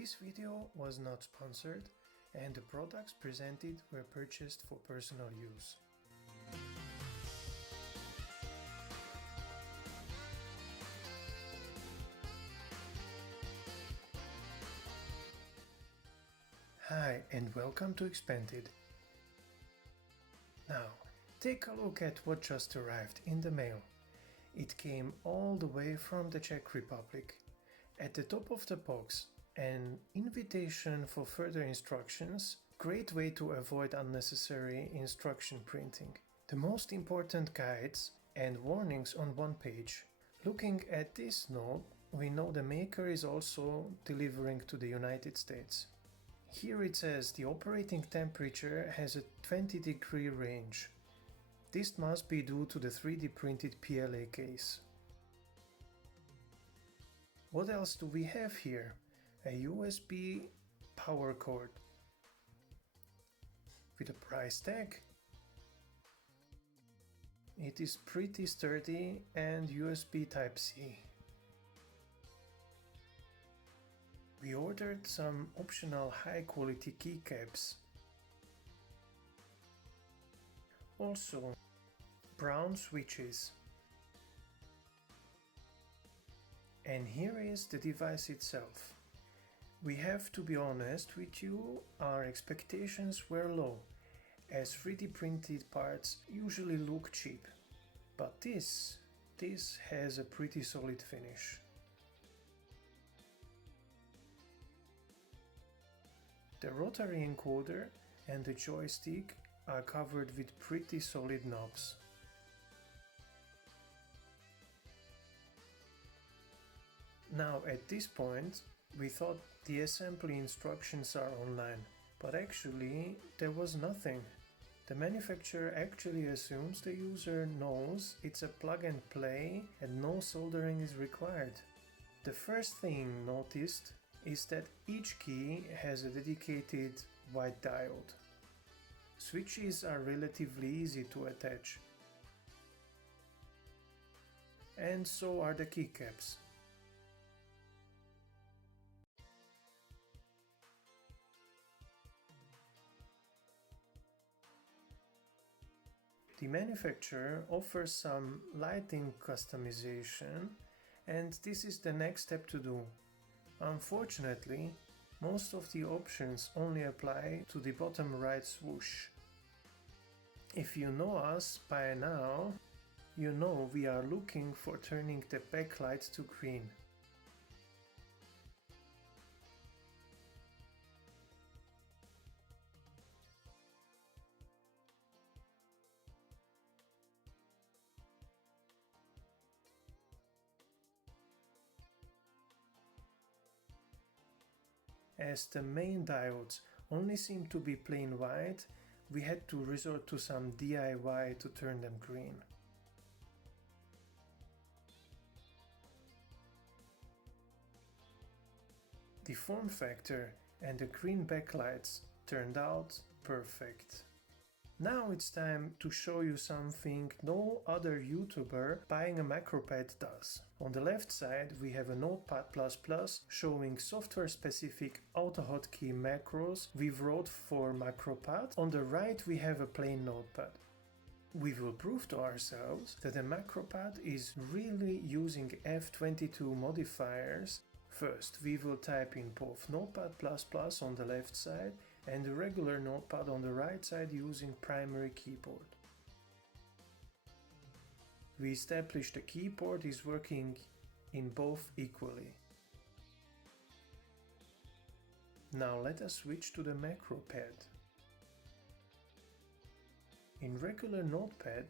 This video was not sponsored, and the products presented were purchased for personal use. Hi and welcome to Expanded. Now, take a look at what just arrived in the mail. It came all the way from the Czech Republic. At the top of the box, an invitation for further instructions, great way to avoid unnecessary instruction printing. The most important guides and warnings on one page. Looking at this note, we know the maker is also delivering to the United States. Here it says the operating temperature has a 20-degree range. This must be due to the 3D printed PLA case. What else do we have here? A USB power cord with a price tag. It is pretty sturdy and USB Type-C. We ordered some optional high-quality keycaps. Also, brown switches. And here is the device itself. We have to be honest with you, our expectations were low, as 3D printed parts usually look cheap. But this has a pretty solid finish. The rotary encoder and the joystick are covered with pretty solid knobs. Now at this point, we thought the assembly instructions are online, but actually there was nothing. The manufacturer actually assumes the user knows it's a plug and play and no soldering is required. The first thing noticed is that each key has a dedicated white diode. Switches are relatively easy to attach. And so are the keycaps. The manufacturer offers some lighting customization, and this is the next step to do. Unfortunately, most of the options only apply to the bottom right swoosh. If you know us by now, you know we are looking for turning the backlight to green. As the main diodes only seem to be plain white, we had to resort to some DIY to turn them green. The form factor and the green backlights turned out perfect. Now it's time to show you something no other YouTuber buying a MacroPad does. On the left side we have a Notepad++ showing software-specific auto-hotkey macros we wrote for MacroPad. On the right we have a plain notepad. We will prove to ourselves that a MacroPad is really using F22 modifiers. First, we will type in both Notepad++ on the left side and the regular Notepad on the right side using primary keyboard. We establish the keyboard is working in both equally. Now let us switch to the MacroPad. In regular Notepad,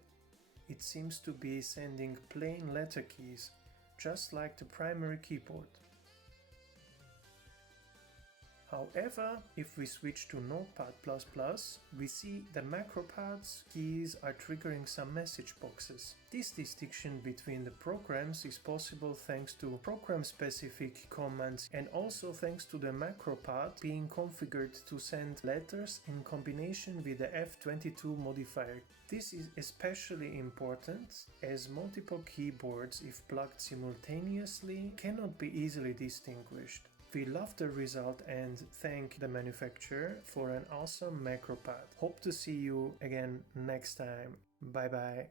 it seems to be sending plain letter keys, just like the primary keyboard. However, if we switch to Notepad++, we see the MacroPad's keys are triggering some message boxes. This distinction between the programs is possible thanks to program-specific commands and also thanks to the MacroPad being configured to send letters in combination with the F22 modifier. This is especially important as multiple keyboards, if plugged simultaneously, cannot be easily distinguished. We love the result and thank the manufacturer for an awesome MacroPad. Hope to see you again next time. Bye bye.